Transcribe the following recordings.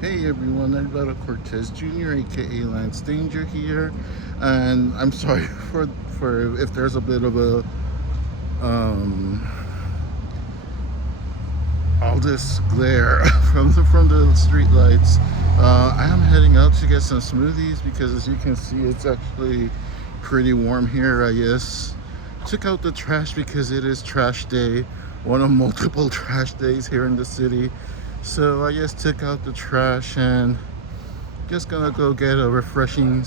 Hey everyone, Alvaro Cortez Jr., aka Lance Danger here, and I'm sorry for if there's a bit of a um all this glare from the street lights. I am heading out to get some smoothies because, as you can see, it's actually pretty warm here. I guess took out the trash because it is trash day, one of multiple trash days here in the city. So I just took out the trash and just gonna go get a refreshing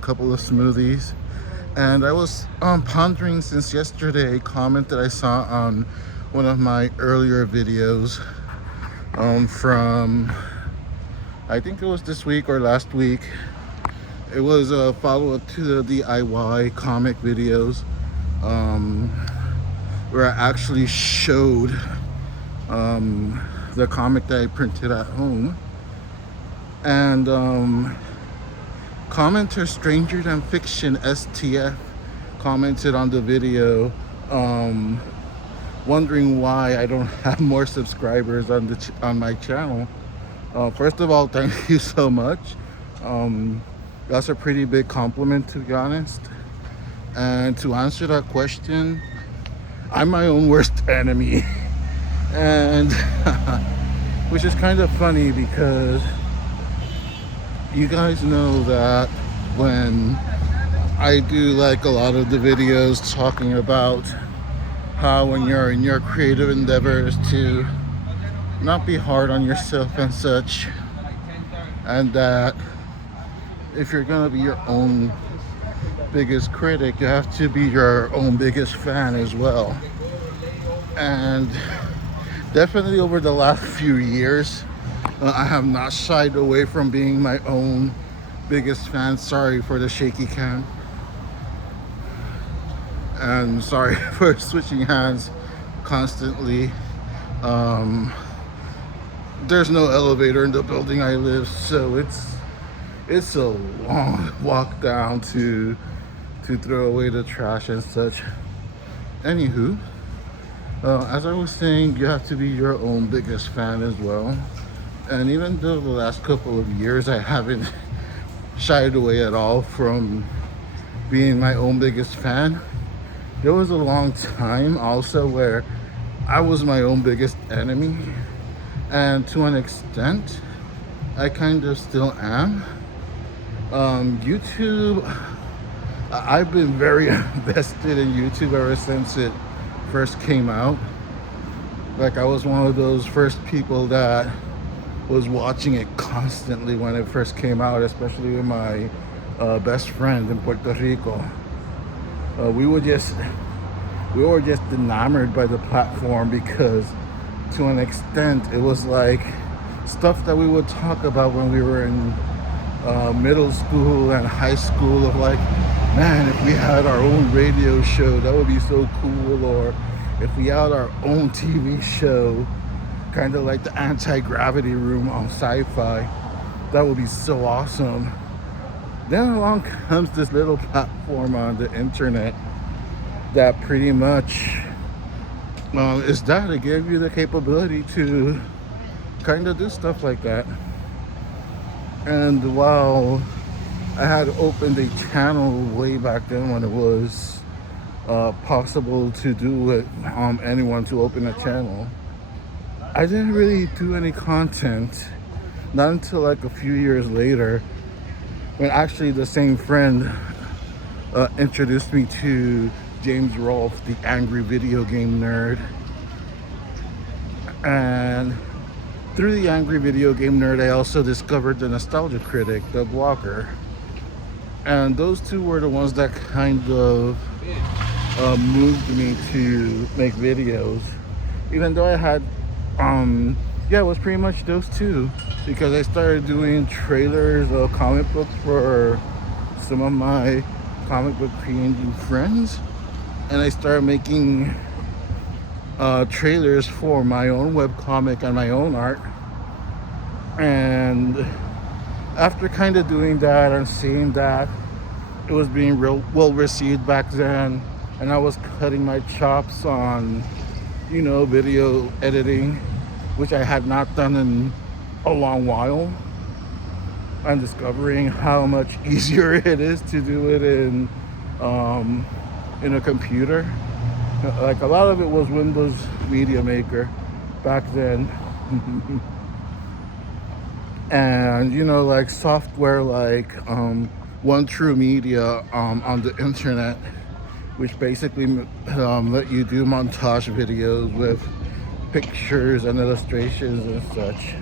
couple of smoothies. And I was pondering since yesterday a comment that I saw on one of my earlier videos from, I think it was this week or last week. It was a follow-up to the DIY comic videos, um, where I actually showed the comic that I printed at home. And commenter Stranger Than Fiction STF commented on the video, wondering why I don't have more subscribers on my channel. First of all, thank you so much. That's a pretty big compliment, to be honest. And to answer that question, I'm my own worst enemy. And which is kind of funny because you guys know that when I do like a lot of the videos talking about how when you're in your creative endeavors to not be hard on yourself and such, and that if you're gonna be your own biggest critic, you have to be your own biggest fan as well. And definitely over the last few years, I have not shied away from being my own biggest fan. Sorry for the shaky cam. And sorry for switching hands constantly. There's no elevator in the building I live, so it's a long walk down to throw away the trash and such. Anywho, as I was saying, you have to be your own biggest fan as well. And even though the last couple of years I haven't shied away at all from being my own biggest fan, there was a long time also where I was my own biggest enemy. And to an extent, I kind of still am. YouTube, I've been very invested in YouTube ever since it first came out. Like, I was one of those first people that was watching it constantly when it first came out, especially with my best friend in Puerto Rico. We were just enamored by the platform because, to an extent, it was like stuff that we would talk about when we were in middle school and high school, of like, man, if we had our own radio show, that would be so cool. Or if we had our own TV show, kind of like the Anti-Gravity Room on Sci-Fi, that would be so awesome. Then along comes this little platform on the internet that pretty much is that it gave you the capability to kind of do stuff like that. And while I had opened a channel way back then when it was possible to do it, anyone to open a channel, I didn't really do any content, not until like a few years later, when actually the same friend introduced me to James Rolfe, the angry video game nerd. And through the angry video game nerd, I also discovered the nostalgia critic, Doug Walker. And those two were the ones that kind of moved me to make videos. Even though I had it was pretty much those two, because I started doing trailers of comic books for some of my comic book creating friends, and I started making trailers for my own webcomic and my own art. And after kind of doing that and seeing that it was being real well received back then, and I was cutting my chops on, video editing, which I had not done in a long while, I'm discovering how much easier it is to do it in a computer. Like a lot of it was Windows Media Maker back then. And like software like One True Media on the internet, which basically let you do montage videos with pictures and illustrations and such,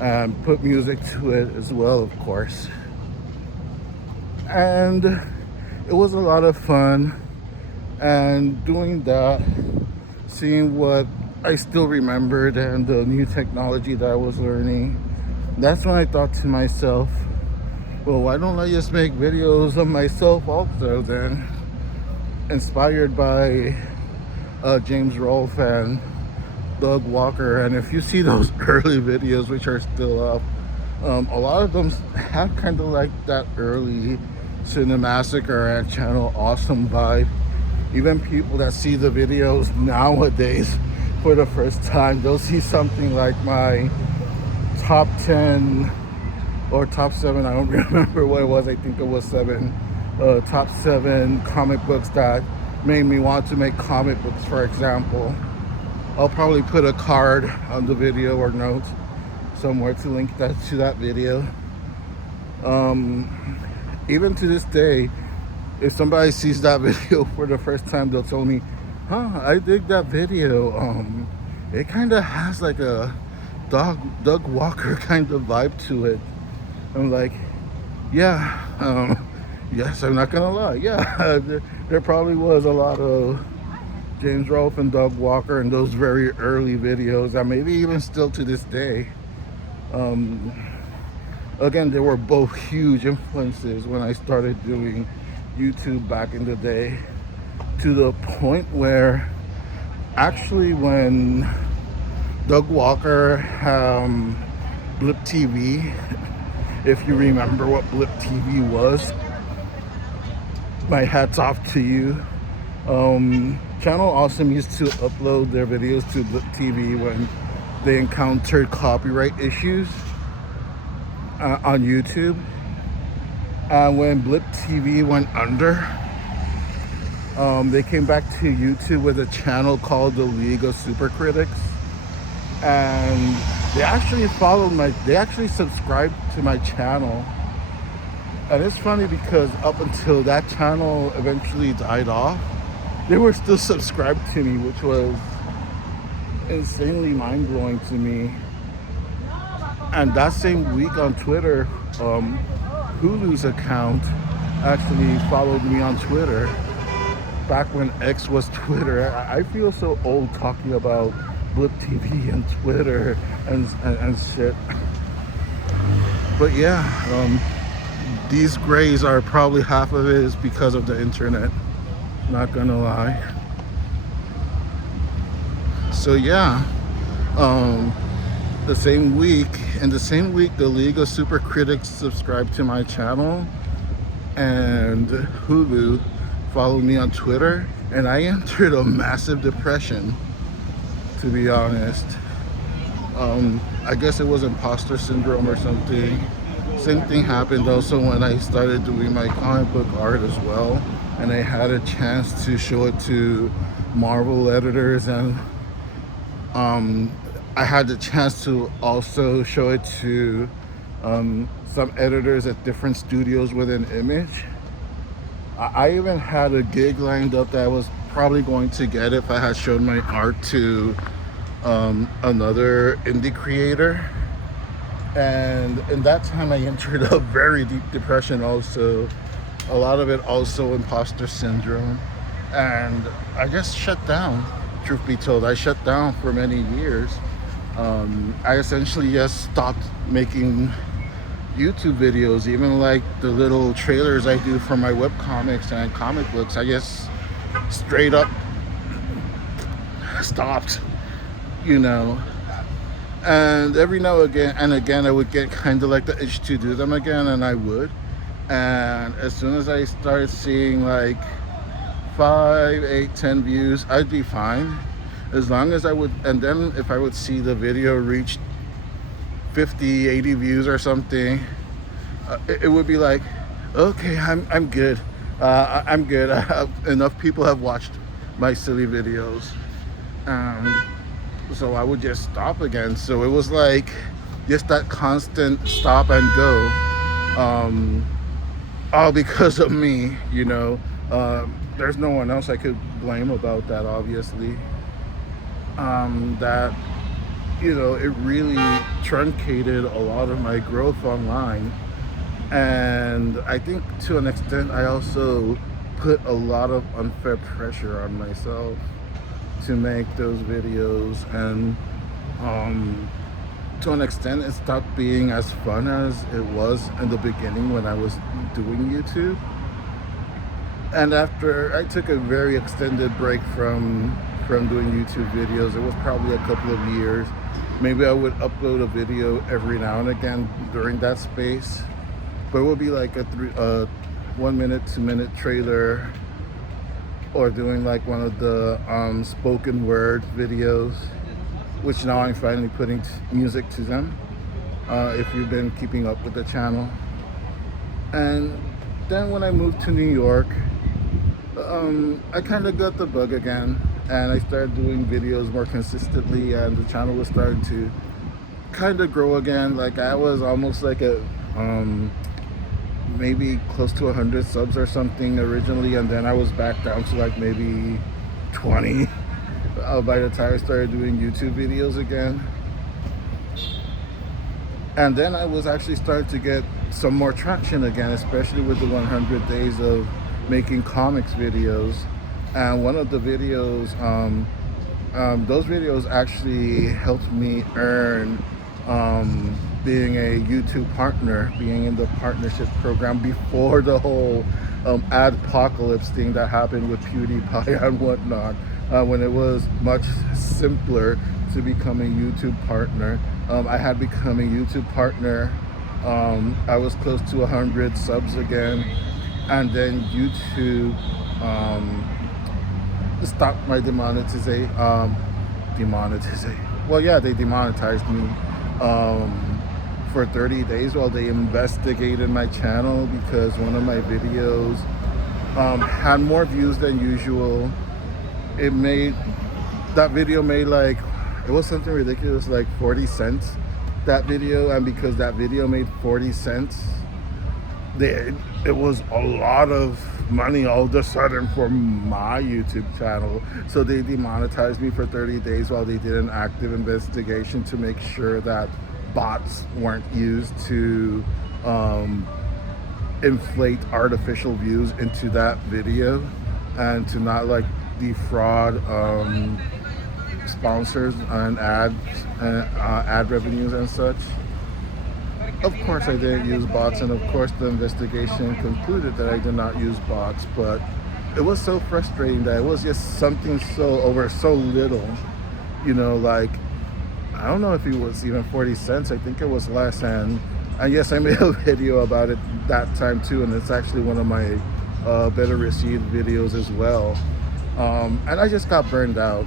and put music to it as well, of course. And it was a lot of fun, and doing that, seeing what I still remembered and the new technology that I was learning, that's when I thought to myself, well, why don't I just make videos of myself also then? Inspired by James Rolfe and Doug Walker. And if you see those early videos, which are still up, a lot of them have kind of like that early Cinemassacre and Channel Awesome vibe. Even people that see the videos nowadays for the first time, they'll see something like my top 10 or top 7, I don't remember what it was, I think it was 7, top 7 comic books that made me want to make comic books, for example. I'll probably put a card on the video or note somewhere to link that to that video. Even to this day, if somebody sees that video for the first time, they'll tell me, I dig that video. It kind of has like a Doug Walker kind of vibe to it. I'm like, yeah, yes, I'm not gonna lie. Yeah, there probably was a lot of James Rolfe and Doug Walker in those very early videos, and maybe even still to this day. Again, they were both huge influences when I started doing YouTube back in the day, to the point where actually when Doug Walker Blip TV, if you remember what Blip TV was, my hat's off to you. Channel Awesome used to upload their videos to Blip TV when they encountered copyright issues on YouTube. When Blip TV went under, they came back to YouTube with a channel called the League of Super Critics, and they actually subscribed to my channel. And it's funny because up until that channel eventually died off, they were still subscribed to me, which was insanely mind-blowing to me. And that same week on Twitter, Hulu's account actually followed me on Twitter, back when X was Twitter. I feel so old talking about Blip TV and Twitter and shit. But yeah, these grays are probably half of it is because of the internet, not gonna lie. So yeah, in the same week, the League of Super Critics subscribed to my channel, and Hulu followed me on Twitter, and I entered a massive depression, to be honest. I guess it was imposter syndrome or something. Same thing happened also when I started doing my comic book art as well, and I had a chance to show it to Marvel editors, and I had the chance to also show it to some editors at different studios within Image. I even had a gig lined up that I was probably going to get if I had shown my art to another indie creator. And in that time I entered a very deep depression also. A lot of it also imposter syndrome. And I just shut down, truth be told. I shut down for many years. I essentially just stopped making YouTube videos, even like the little trailers I do for my webcomics and comic books. I just straight up stopped, and every now and again I would get kind of like the itch to do them again, and I would. And as soon as I started seeing like 5, 8, 10 views, I'd be fine, as long as I would. And then if I would see the video reach 50, 80 views or something, it would be like, okay, I'm good. I'm good. Enough people have watched my silly videos. Um, so I would just stop again. So it was like just that constant stop and go. Um, all because of me, you know. There's no one else I could blame about that, obviously. That, you know, it really truncated a lot of my growth online. And I think to an extent, I also put a lot of unfair pressure on myself to make those videos. And to an extent, it stopped being as fun as it was in the beginning when I was doing YouTube. And after I took a very extended break from doing YouTube videos, it was probably a couple of years. Maybe I would upload a video every now and again during that space, but it would be like a 1 minute, 2 minute trailer, or doing like one of the spoken word videos, which now I'm finally putting music to them. If you've been keeping up with the channel. And then when I moved to New York, I kind of got the bug again, and I started doing videos more consistently, and the channel was starting to kind of grow again. Like I was almost like a maybe close to 100 subs or something originally, and then I was back down to like maybe 20 by the time I started doing YouTube videos again. And then I was actually starting to get some more traction again, especially with the 100 days of making comics videos. And one of the videos, those videos actually helped me earn being a YouTube partner, being in the partnership program before the whole adpocalypse thing that happened with PewDiePie and whatnot, when it was much simpler to become a YouTube partner. I had become a YouTube partner. I was close to 100 subs again, and then YouTube stopped my demonetization. Well, yeah, they demonetized me for 30 days while they investigated my channel because one of my videos had more views than usual. That video made like, it was something ridiculous, like 40 cents, that video. And because that video made 40 cents, it was a lot of money all of a sudden for my YouTube channel. So they demonetized me for 30 days while they did an active investigation to make sure that bots weren't used to inflate artificial views into that video, and to not like defraud sponsors and ad revenues and such. Of course I didn't use bots, and of course the investigation concluded that I did not use bots, but it was so frustrating that it was just something so over so little, you know, like I don't know if it was even 40 cents, I think it was less. And yes, I made a video about it that time too, and it's actually one of my better received videos as well. And I just got burned out.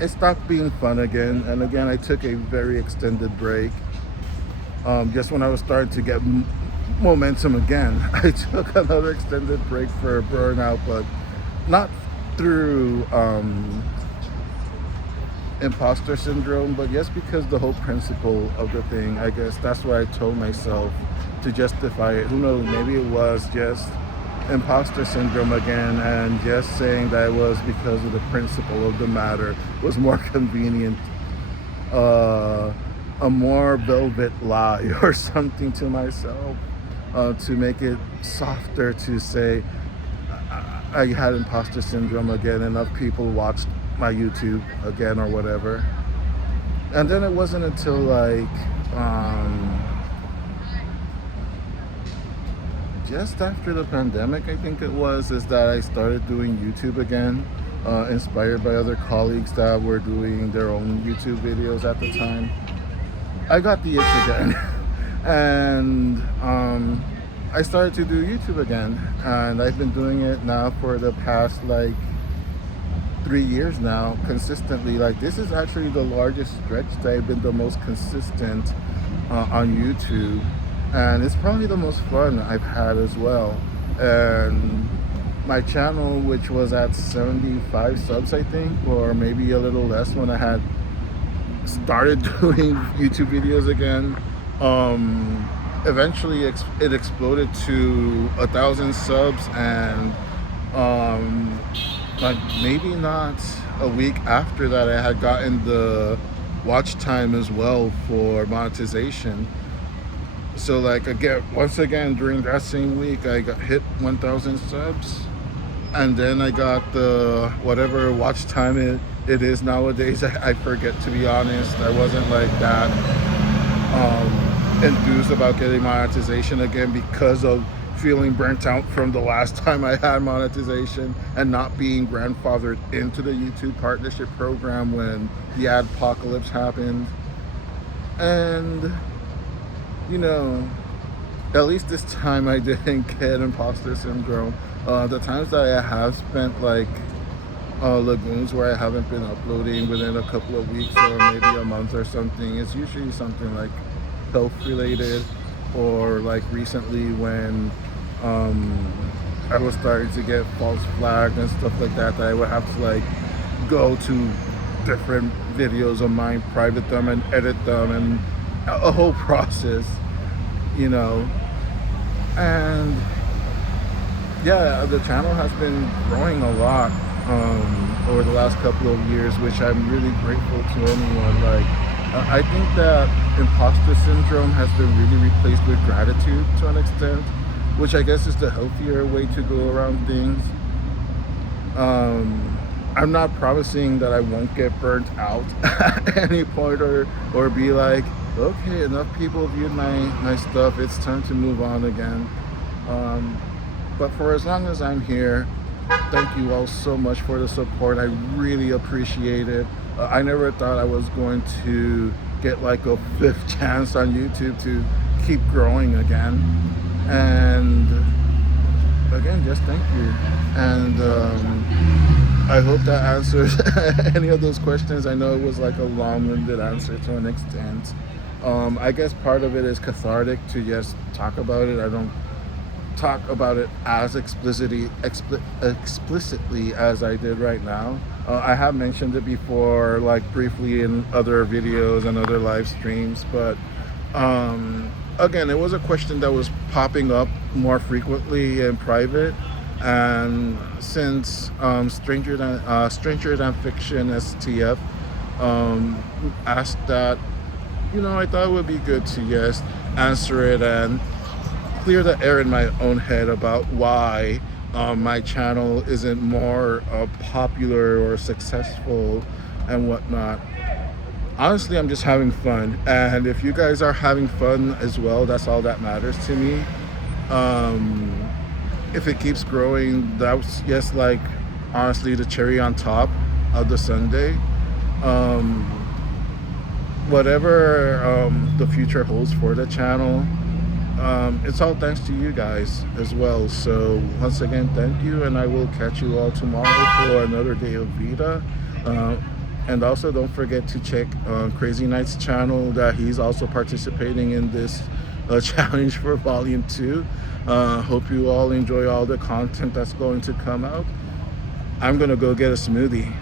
It stopped being fun again, and again I took a very extended break. Just when I was starting to get momentum again, I took another extended break for burnout, but not through imposter syndrome, but just because the whole principle of the thing, I guess that's what I told myself to justify it. Who knows, maybe it was just imposter syndrome again, and just saying that it was because of the principle of the matter was more convenient. A more velvet lie or something to myself, to make it softer, to say I had imposter syndrome again, enough people watched my YouTube again or whatever. And then it wasn't until like just after the pandemic, I think it was, is that I started doing YouTube again, inspired by other colleagues that were doing their own YouTube videos at the time. I got the itch again, and I started to do YouTube again, and I've been doing it now for the past like 3 years now, consistently. Like this is actually the largest stretch that I've been the most consistent on YouTube, and it's probably the most fun I've had as well. And my channel, which was at 75 subs, I think, or maybe a little less when I had started doing YouTube videos again, eventually it exploded to 1,000 subs, and like maybe not a week after that, I had gotten the watch time as well for monetization. So like again, once again during that same week, I got hit 1,000 subs, and then I got the whatever watch time it is nowadays. I forget, to be honest. I wasn't like that enthused about getting monetization again because of feeling burnt out from the last time I had monetization and not being grandfathered into the YouTube partnership program when the ad apocalypse happened. And you know, at least this time I didn't get imposter syndrome. The times that I have spent like lagoons where I haven't been uploading within a couple of weeks or maybe a month or something, it's usually something like health related, or like recently when I was starting to get false flags and stuff like that, that I would have to like go to different videos of mine, private them and edit them, and a whole process, you know. And yeah, the channel has been growing a lot over the last couple of years, which I'm really grateful to anyone. Like, I think that imposter syndrome has been really replaced with gratitude to an extent, which I guess is the healthier way to go around things. I'm not promising that I won't get burnt out at any point, or be like, okay, enough people viewed my stuff, it's time to move on again. But for as long as I'm here, thank you all so much for the support. I really appreciate it. I never thought I was going to get like a fifth chance on YouTube to keep growing again. And again, just thank you. And I hope that answers any of those questions. I know it was like a long-winded answer to an extent. I guess part of it is cathartic to just talk about it. I don't talk about it as explicitly as I did right now. I have mentioned it before, like briefly in other videos and other live streams, but again, it was a question that was popping up more frequently in private. And since Stranger Than Fiction STF asked that, you know, I thought it would be good to just answer it and clear the air in my own head about why my channel isn't more popular or successful and whatnot. Honestly, I'm just having fun, and if you guys are having fun as well, that's all that matters to me. If it keeps growing, that's just like honestly the cherry on top of the sundae. Whatever the future holds for the channel, it's all thanks to you guys as well. So once again, thank you, and I will catch you all tomorrow for another day of VEDA. And also don't forget to check Crazy Knight's channel, that he's also participating in this challenge for volume 2. Hope you all enjoy all the content that's going to come out. I'm gonna go get a smoothie.